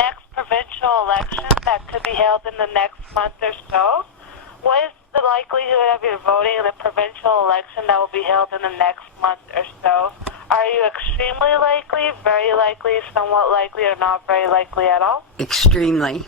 Next provincial election that could be held in the next month or so. What is the likelihood of your voting in the provincial election that will be held in the next month or so? Are you extremely likely, very likely, somewhat likely, or not very likely at all? Extremely.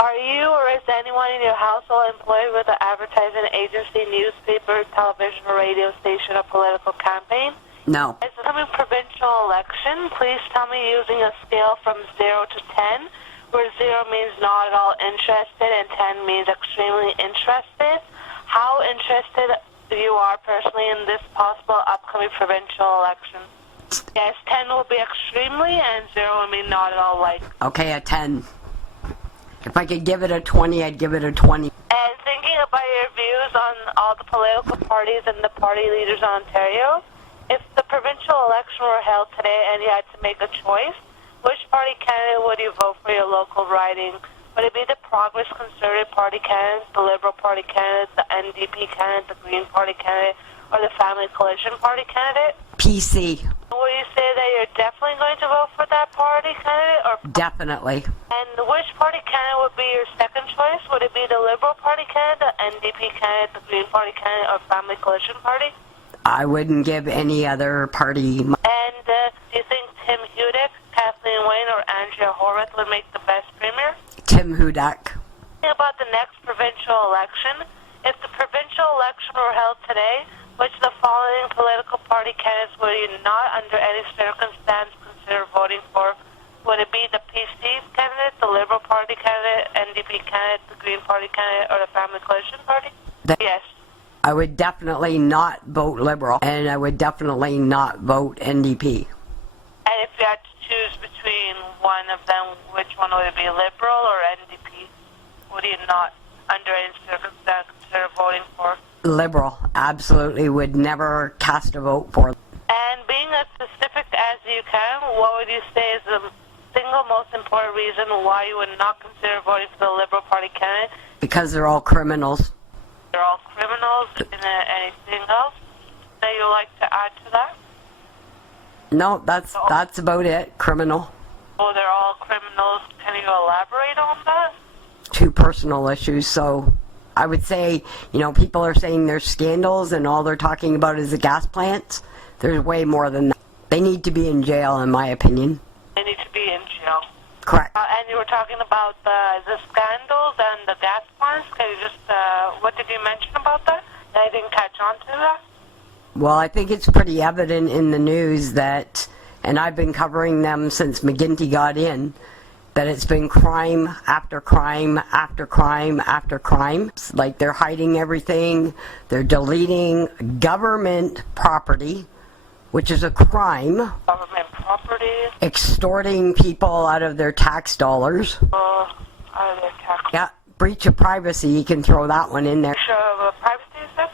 Are you or is anyone in your household employed with an advertising agency, newspaper, television, or radio station, or political campaign? No. As the coming provincial election, please tell me using a scale from 0 to 10, where 0 means not at all interested and 10 means extremely interested. How interested you are personally in this possible upcoming provincial election? Yes, 10 will be extremely and 0 will mean not at all like. Okay, a 10. If I could give it a 20, I'd give it a 20. And thinking about your views on all the political parties and the party leaders in Ontario, if the provincial election were held today and you had to make a choice, which party candidate would you vote for your local riding? Would it be the Progress Conservative Party candidate, the Liberal Party candidate, the NDP candidate, the Green Party candidate, or the Family Coalition Party candidate? PC. Will you say that you're definitely going to vote for that party candidate? Or Definitely. And which party candidate would be your second choice? Would it be the Liberal Party candidate, the NDP candidate, the Green Party candidate, or Family Coalition Party? I wouldn't give any other party. And do you think Tim Hudick, Kathleen Wayne, or Andrea Horwath would make the best premier? Tim Hudak. About the next provincial election, if the provincial election were held today, which of the following political party candidates would you not under any circumstance consider voting for? Would it be the PC candidate, the Liberal Party candidate, NDP candidate, the Green Party candidate, or the Family Coalition Party? Yes. I would definitely not vote Liberal, and I would definitely not vote NDP. And if you had to choose between one of them, which one would it be, Liberal or NDP? Would you not, under any circumstance, consider voting for? Liberal. Absolutely would never cast a vote for. And being as specific as you can, what would you say is the single most important reason why you would not consider voting for the Liberal Party candidate? Because they're all criminals. They're all criminals. Anything else that you'd like to add to that? No, that's about it. Criminal. Oh, they're all criminals. Can you elaborate on that? Two personal issues. So I would say, people are saying there's scandals and all they're talking about is the gas plants. There's way more than that. They need to be in jail, in my opinion. They need to be in jail. Correct. And you were talking about the scandals and the gas plants. Can you just, what did you mention about that? I didn't catch on to that. Well, I think it's pretty evident in the news that, and I've been covering them since McGuinty got in, that it's been crime after crime after crime after crime. It's like they're hiding everything. They're deleting government property, which is a crime. Government property. Extorting people out of their tax dollars. Out of their tax. Yeah, breach of privacy. You can throw that one in there. Breach of privacy, you said?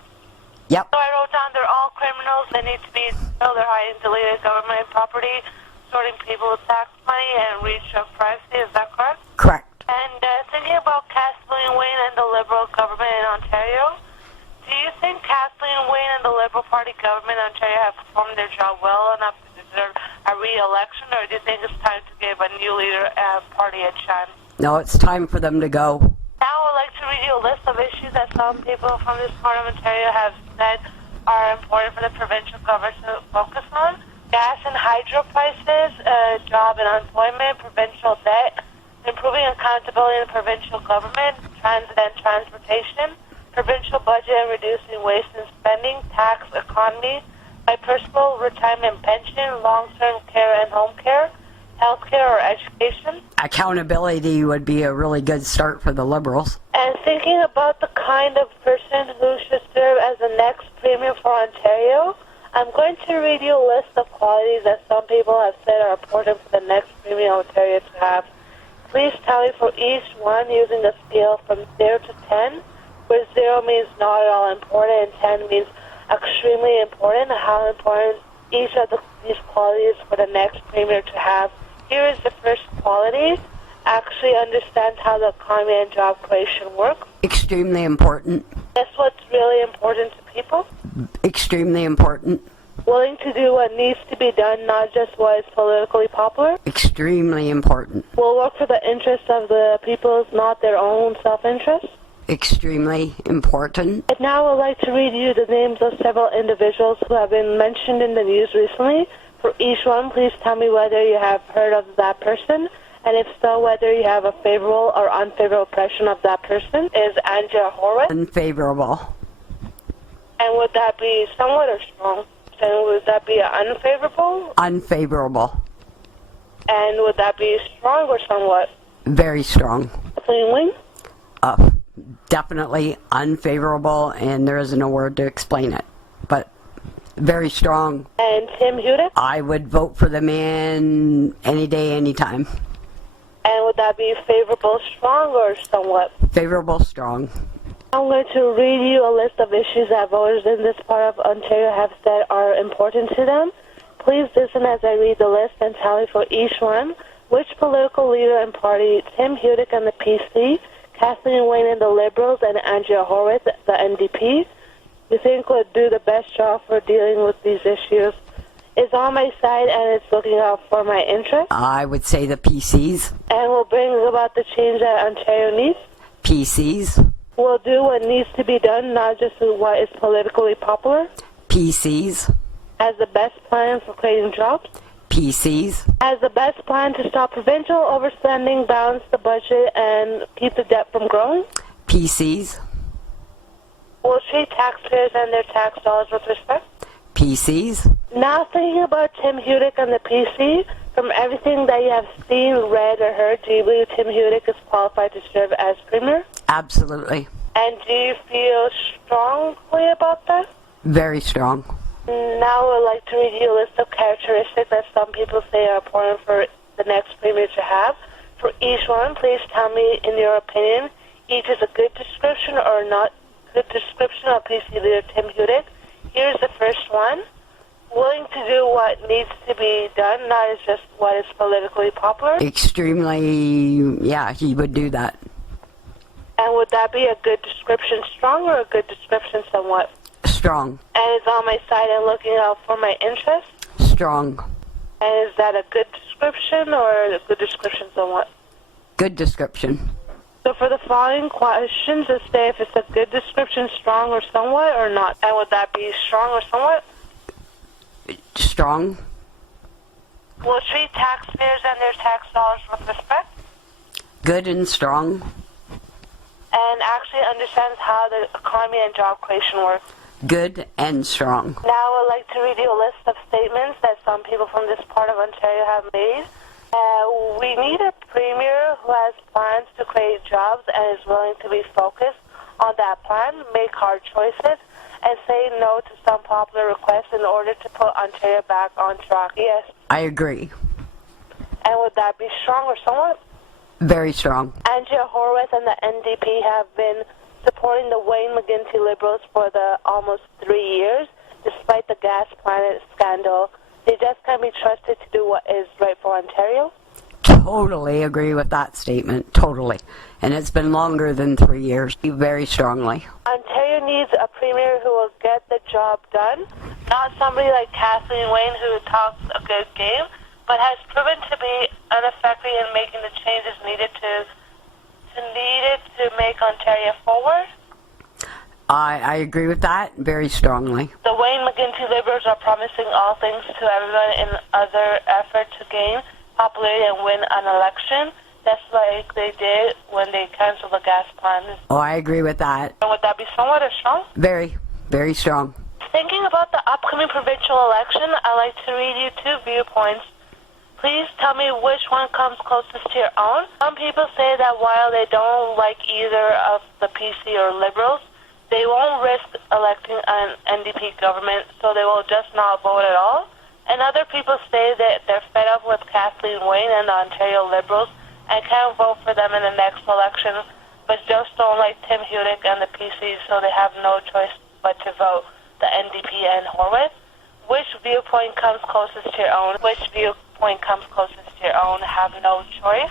Yep. So I wrote down they're all criminals. They need to be they're hiding deleted government property, extorting people with tax money, and breach of privacy. Is that correct? Correct. And thinking about Kathleen Wayne and the Liberal government in Ontario, do you think Kathleen Wayne and the Liberal Party government in Ontario have performed their job well enough to deserve a re-election, or do you think it's time to give a new leader and party a chance? No, it's time for them to go. Now I would like to read you a list of issues that some people from this part of Ontario have said are important for the provincial government to focus on. Gas and hydro prices, job and unemployment, provincial debt, improving accountability in the provincial government, transit and transportation, provincial budget and reducing waste and spending, tax economy, my personal retirement pension, long-term care and home care, healthcare or education. Accountability would be a really good start for the Liberals. And thinking about the kind of person who should serve as the next Premier for Ontario, I'm going to read you a list of qualities that some people have said are important for the next Premier of Ontario to have. Please tell me for each one using a scale from 0 to 10, where 0 means not at all important and 10 means extremely important, how important each of these qualities for the next Premier to have. Here is the first quality. Actually understand how the economy and job creation work. Extremely important. That's what's really important to people. Extremely important. Willing to do what needs to be done, not just what is politically popular. Extremely important. Will work for the interests of the people, not their own self-interest. Extremely important. And now I would like to read you the names of several individuals who have been mentioned in the news recently. For each one, please tell me whether you have heard of that person, and if so, whether you have a favorable or unfavorable impression of that person. Is Angela Horwath? Unfavorable. And would that be somewhat or strong? And would that be unfavorable? Unfavorable. And would that be strong or somewhat? Very strong. Kathleen Wayne? Definitely unfavorable, and there isn't a word to explain it. But very strong. And Tim Hudick? I would vote for the man any day, any time. And would that be favorable, strong, or somewhat? Favorable, strong. I'm going to read you a list of issues that voters in this part of Ontario have said are important to them. Please listen as I read the list and tell me for each one which political leader and party, Tim Hudick and the PC, Kathleen Wayne and the Liberals, and Angela Horwath, the NDP, you think would do the best job for dealing with these issues, is on my side and is looking out for my interests, I would say the PCs. and will bring about the change that Ontario needs, PCs. will do what needs to be done, not just what is politically popular, PCs. has the best plan for creating jobs, PCs. has the best plan to stop provincial overspending, balance the budget, and keep the debt from growing, PCs. will treat taxpayers and their tax dollars with respect. PCs. Now thinking about Tim Hudick and the PC, from everything that you have seen, read, or heard, do you believe Tim Hudick is qualified to serve as Premier? Absolutely. And do you feel strongly about that? Very strong. Now I would like to read you a list of characteristics that some people say are important for the next Premier to have. For each one, please tell me, in your opinion, each is a good description or not good description of PC leader Tim Hudick. Here's the first one. Willing to do what needs to be done, not just what is politically popular. Extremely, yeah, he would do that. And would that be a good description, strong, or a good description, somewhat? Strong. And is on my side and looking out for my interests? Strong. And is that a good description or a good description, somewhat? Good description. So for the following questions, just say if it's a good description, strong, or somewhat, or not. And would that be strong or somewhat? Strong. Will treat taxpayers and their tax dollars with respect, Good and strong. and actually understands how the economy and job creation works. Good and strong. Now I'd like to read you a list of statements that some people from this part of Ontario have made. We need a Premier who has plans to create jobs and is willing to be focused on that plan, make hard choices, and say no to some popular requests in order to put Ontario back on track. Yes. I agree. And would that be strong or somewhat? Very strong. Angela Horwath and the NDP have been supporting the Wayne McGuinty Liberals for the almost 3 years, despite the gas planet scandal. They just can't be trusted to do what is right for Ontario. Totally agree with that statement. Totally. And it's been longer than 3 years. Very strongly. Ontario needs a Premier who will get the job done, not somebody like Kathleen Wayne who talks a good game, but has proven to be ineffective in making the changes needed to make Ontario forward. I agree with that very strongly. The Wayne McGuinty Liberals are promising all things to everyone in other effort to gain popularity and win an election, just like they did when they canceled the gas plan. Oh, I agree with that. And would that be somewhat or strong? Very, very strong. Thinking about the upcoming provincial election, I'd like to read you 2 viewpoints. Please tell me which one comes closest to your own. Some people say that while they don't like either of the PC or Liberals, they won't risk electing an NDP government, so they will just not vote at all. And other people say that they're fed up with Kathleen Wayne and the Ontario Liberals and can't vote for them in the next election, but just don't like Tim Hudick and the PC, so they have no choice but to vote the NDP and Horwath. Which viewpoint comes closest to your own? Which viewpoint comes closest to your own? Have no choice,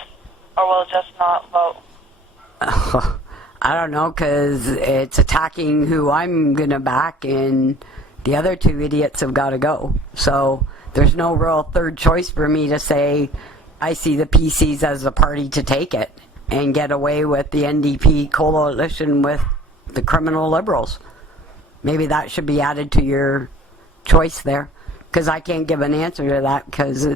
or will just not vote? I don't know, because it's attacking who I'm going to back, and The other two idiots have got to go. So there's no real third choice for me to say I see the PCs as a party to take it and get away with the NDP coalition with the criminal Liberals. Maybe that should be added to your choice there, because I can't give an answer to that, because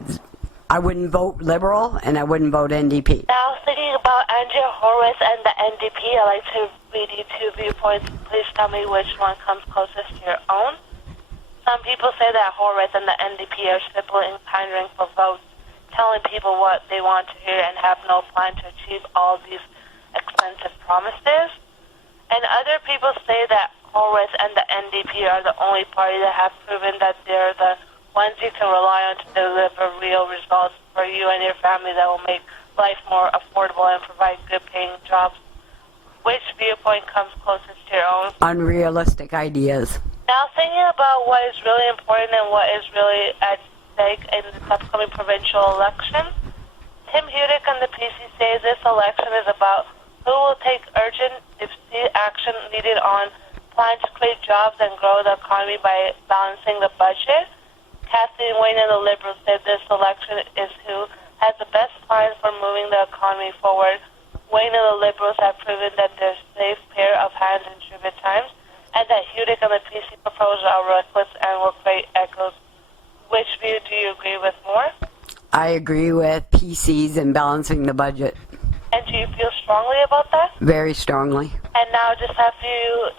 I wouldn't vote Liberal and I wouldn't vote NDP. Now, thinking about Andrea Horwath and the NDP, I'd like to read you two viewpoints. Please tell me which one comes closest to your own. Some people say that Horwath and the NDP are simply pandering for votes, telling people what they want to hear and have no plan to achieve all these expensive promises. And other people say that Horwath and the NDP are the only party that have proven that they're the ones you can rely on to deliver real results for you and your family that will make life more affordable and provide good-paying jobs. Which viewpoint comes closest to your own? Unrealistic ideas. Now, thinking about what is really important and what is really at stake in this upcoming provincial election, Tim Hudick and the PC say this election is about who will take urgent, immediate action needed on plan to create jobs and grow the economy by balancing the budget. Kathleen Wayne and the Liberals said this election is who has the best plan for moving the economy forward. Wayne and the Liberals have proven that they're a safe pair of hands in turbulent times, and that Hudick and the PC proposals are reckless and will create echoes. Which view do you agree with more? I agree with PCs and balancing the budget. And do you feel strongly about that? Very strongly. And now just have you